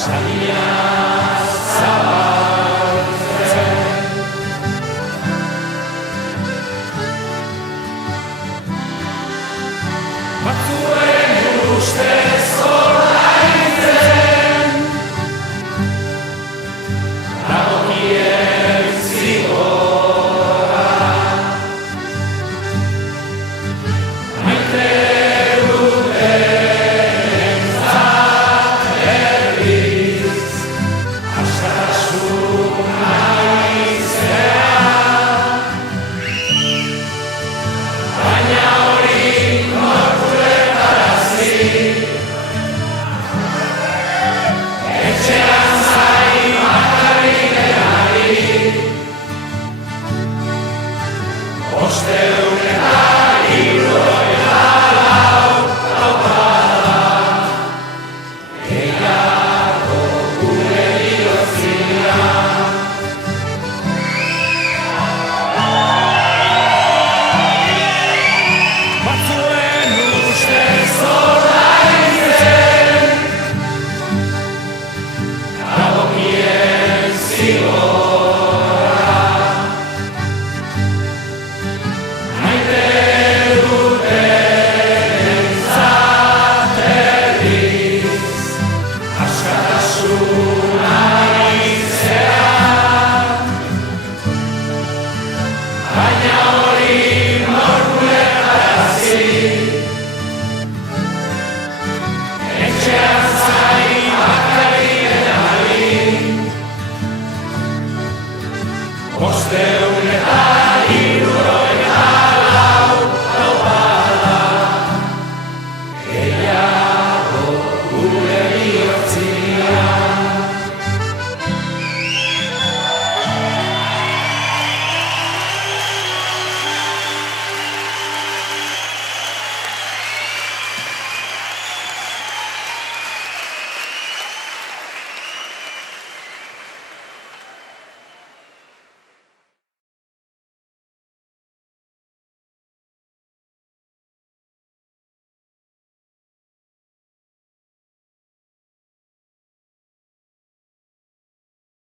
saria zabaltzen. Batzuen ustez ordaintzen, dagokien zigorra. Maite dutenentzat berriz, askatasun haizea. Baina hori nork ulertarazi, etxean zain bakarrik denari. Bosteun eta hirurogeita lau taupada, gehiago gure bihotzian. Batzuen ustez ordaintzen, dagokien zigorra. Maite dutenentzat berriz, askatasun